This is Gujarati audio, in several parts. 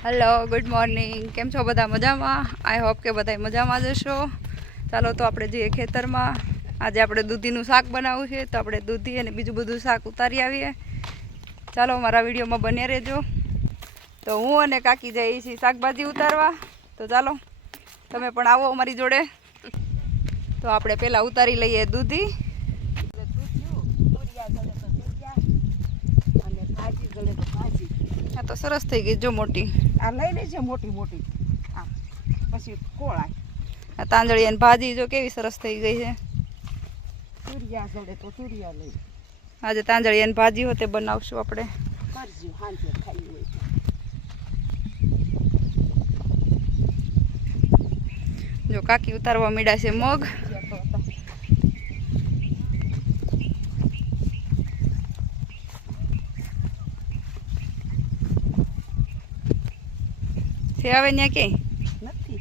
Hello, good morning. કેમ છો બધા? મજામાં? આઈ હોપ કે બધા મજામાં જ હશો. ચાલો તો આપણે જઈએ ખેતરમાં. આજે આપણે દૂધીનું શાક બનાવવું છે, તો આપણે દૂધી અને બીજું બધું શાક ઉતારી આવીએ. ચાલો મારા વિડીયોમાં બન્યા રહેજો. તો હું અને કાકી જઈએ છીએ શાકભાજી ઉતારવા. તો ચાલો તમે પણ આવો અમારી જોડે. તો આપણે પહેલાં ઉતારી લઈએ દૂધી. આ તો સરસ થઈ ગઈ જો મોટી. આ લઈ લેજે મોટી મોટી. આ પછી કોળાય. આ તાંદળી અને ભાજી જો કેવી સરસ થઈ ગઈ છે. તુરિયા જોડે તો તુરિયા લઈ. આજે તાંદળી અને ભાજી હોતે બનાવશું આપણે. કરજો હાંજે ખાઈ હોય તો. જો કાકી ઉતારવા માંડ્યા છે મગ. છે આવે ત્યાં ક્યાંય નથી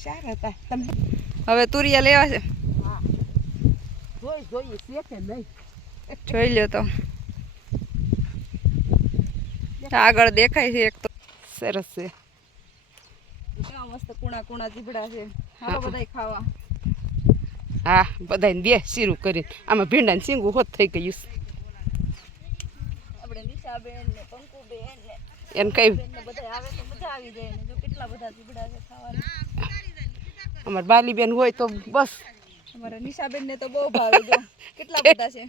સારા હતા તમે. હવે તુરિયા લેવા છે. હા જોઈએ છે કે નહીં જોઈ લ્યો તો. આગળ દેખાય છે એક તો સરસ છે. કેવા મસ્ત કુણા કુણા જીબડા છે. હાલો બધાય ખાવા. હા બધાને બે શીરું કરીને આમાં ભીંડાને સિંગું હોત થઈ ગયું. આપણે નિશાબેન ને પંકુબેન ને એમ કઈ બધા આવે તો મજા આવી જાય ને. જો કેટલા બધા જીબડા છે ખાવાના. અમાર બાલીબેન હોય તો બસ. અમારા નિશાબેન ને તો બહુ ભાવે. જો કેટલા બધા છે.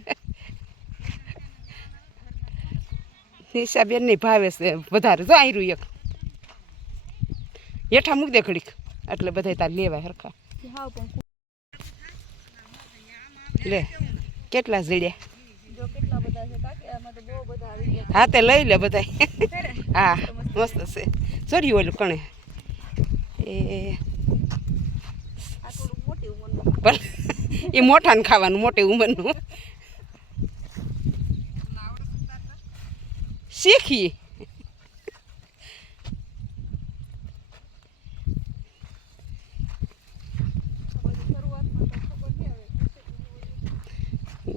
નિશાબેન ને ભાવે છે વધારે. જો અહીં એક હેઠા મૂક દે ઘડીક એટલે બધા તાર લેવાય હરખા. લે કેટલા જડ્યા. જો કેટલા બધા છે કાકી. આમાં તો બહુ બધા આવી ગયા. હા તે લઈ લે બધા. હા મસ્ત છે. સોરી ઓલું કણે એ આ થોડું મોટી ઉંમરનું. ભલે એ મોટાને ખાવાનું મોટી ઉંમરનું શીખીએ.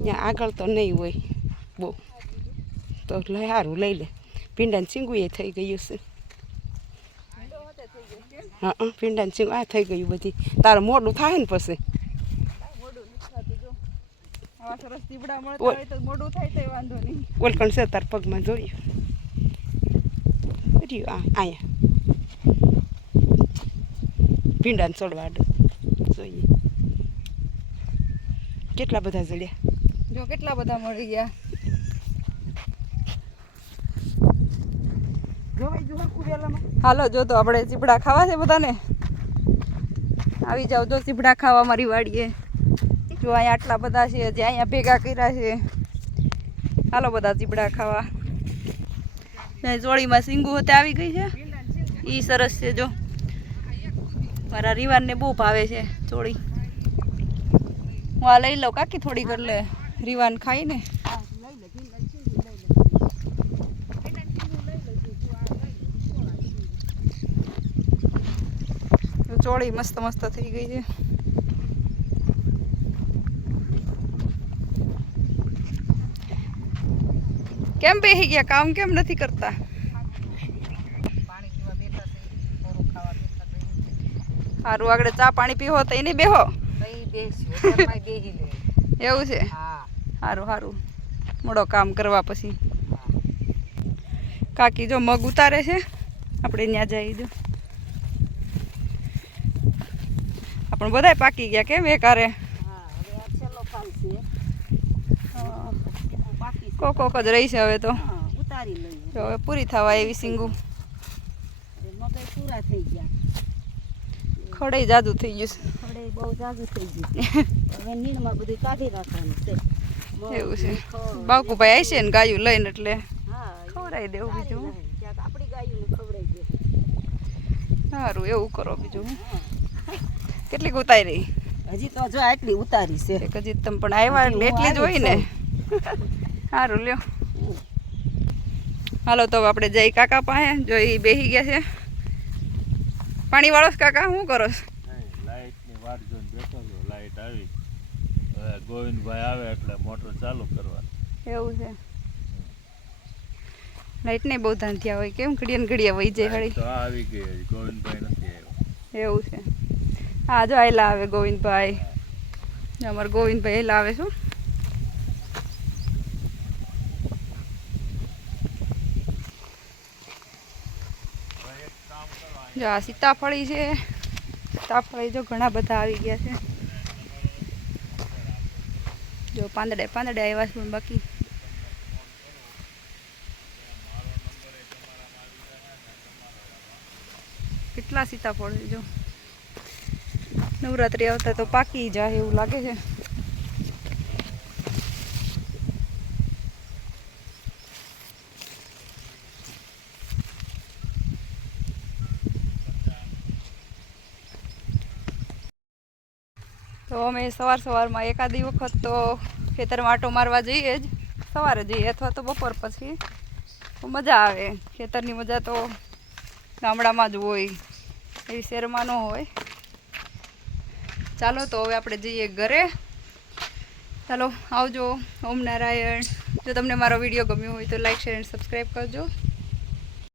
ત્યાં આગળ તો નહીં હોય બહુ તો સારું લઈ લે. ભીંડાને સિંગું એ થઈ ગયું છે. હા ભીંડાને સિંગું આ થઈ ગયું બધી. તારે મોડું થાય ને પછી. સરસ દીબડા મળતા હોય તો મોડું થાય તો વાંધો નહીં. ઓલકણ છે તાર પગમાં જોયું અહીંયા ભીંડાને છોડવા જોઈએ. કેટલા બધા જડ્યા. જો કેટલા બધા મળી ગયા. હાલો જો તો આપણે ચીબડા ખાવા છે બધાને. આવી જાવ જો ચીબડા ખાવા મારી વાડીએ. જો અહીંયા આટલા બધા છે જે અહીંયા ભેગા કર્યા છે. હાલો બધા ચીબડા ખાવા. ચોળીમાં સિંગુ હોતે આવી ગઈ છે. એ સરસ છે. જો મારા રીવાનને બહુ ભાવે છે ચોળી. હું આ લઈ લઉં કાકી થોડી કર લે. રીવાન ખાઈ ને. ચોળી મસ્ત મસ્ત થઈ ગઈ છે. કેમ બેસી ગયા? કામ કેમ નથી કરતા? સારું આગળ ચા પાણી પીવો તો એને બેહો. એવું છે. સારું સારું મોડો કામ કરવા પછી. કાકી જો મગ ઉતારે છે. આપણે ત્યાં જઈ દો. આપણે બધા પાકી ગયા કેમ એકારે. કોક જ રહી છે હવે તો. જો હવે પૂરી થવા એવી સિંગુ. પૂરા થઈ ગયા. ખડે જાદુ થઈ ગયું છે. ખડે બહુ જાદુ થઈ ગયું. હવે નીણમાં બધું કાઢી નાખવાનું છે. એવું છે. બાકુભાઈ આવી છે ને ગાયું લઈને એટલે ખવડાવી દેવું બીજું. આપણી ગાયું ખવડાવી દે. સારું એવું કરો બીજું. કેટલીક ઉતારી? હજી તો જો આટલી ઉતારી છે. હજી તમે પણ આવ્યા એટલે એટલી જ હોય ને. સારું લ્યો. હાલો તો આપણે જઈ કાકા પાસે. જો એ બેસી ગયા છે. પાણી વાળો કાકા શું કરો? લાઈટની વાટ જોઈને બેઠો છો. લાઈટ આવી હવે ગોવિંદભાઈ આવે એટલે મોટર ચાલુ કરવાની. એવું છે. લાઈટ ને બહુ ધાંધ્યા હોય કેમ ઘડિયા ને ઘડિયા વહી જાય હળી તો આ આવી ગઈ હજી ગોવિંદભાઈ નથી આવ્યો. એવું છે. હા જો આયલા આવે ગોવિંદભાઈ. અમારા ગોવિંદભાઈ એલા આવે શું. જો આ સીતાફળી છે. સીતાફળી જો ઘણા બધા આવી ગયા છે. જો પાંદડે આવ્યા છે પણ બાકી કેટલા સીતાફળ છે જો. નવરાત્રી આવતા તો પાકી જાય એવું લાગે છે. તો અમે સવારમાં એકાદી વખત તો ખેતરમાં આંટો મારવા જઈએ જ. સવારે જઈએ અથવા તો બપોર પછી. તો મજા આવે. ખેતરની મજા તો ગામડામાં જ હોય, એવી શહેરમાં ન હોય. ચાલો તો હવે આપણે જઈએ ઘરે. ચાલો આવજો. ઓમ નારાયણ. જો તમને મારો વિડીયો ગમ્યો હોય તો લાઈક શેર અને સબસ્ક્રાઈબ કરજો.